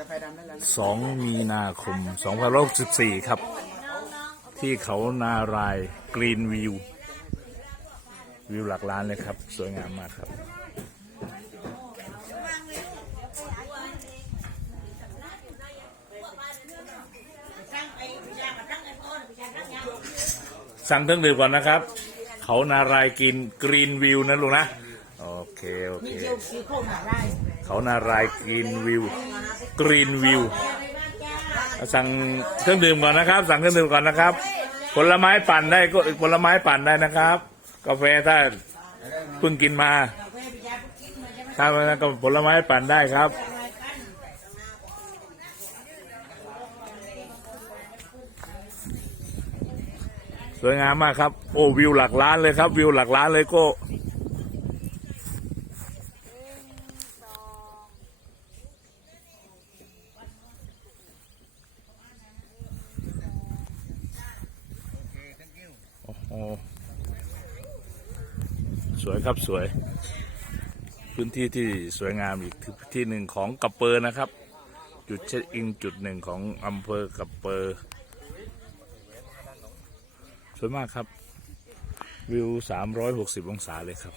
กาแฟดำได้แล้วนะสองมีนาคม2564 ครับ ที่เขานารายกรีนวิว วิวหลักล้านเลยครับ สวยงามมากครับสั่งเครื่องดื่มก่อนนะครับ เขานารายกินกรีนวิวนะลุงนะ โอเค โอเค เขานารายกรีนวิวกรีนวิวสั่งเครื่องดื่มก่อนนะครับ สั่งเครื่องดื่มก่อนนะครับ ผลไม้ปั่นได้ก็ผลไม้ปั่นได้นะครับ กาแฟถ้าเพิ่งกินมาถ้าไม่งั้นก็ผลไม้ปั่นได้ครับสวยงามมากครับ โอ้วิวหลักล้านเลยครับ วิวหลักล้านเลยโก็ โอ้โหสวยครับสวย พื้นที่ที่สวยงามอีกที่หนึ่งของกัปเปอร์นะครับ จุดเช็คอินจุดหนึ่งของอำเภอกัปเปอร์สวยมากครับ วิว 360 องศาเลยครับ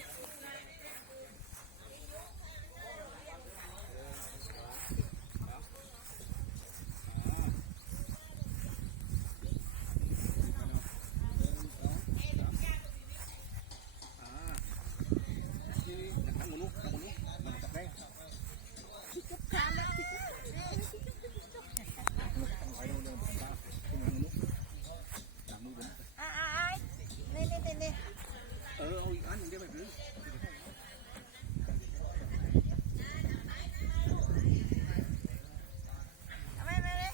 อ่าอ่าอ่านี่นี่นี่นี่ เออเอาอีกอันหนึ่งเดี๋ยวไปซื้อ เอาไม่ไม่ไม่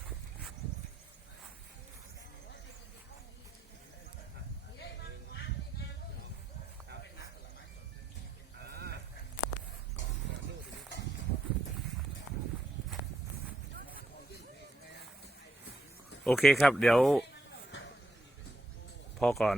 โอเคครับ เดี๋ยว พอก่อน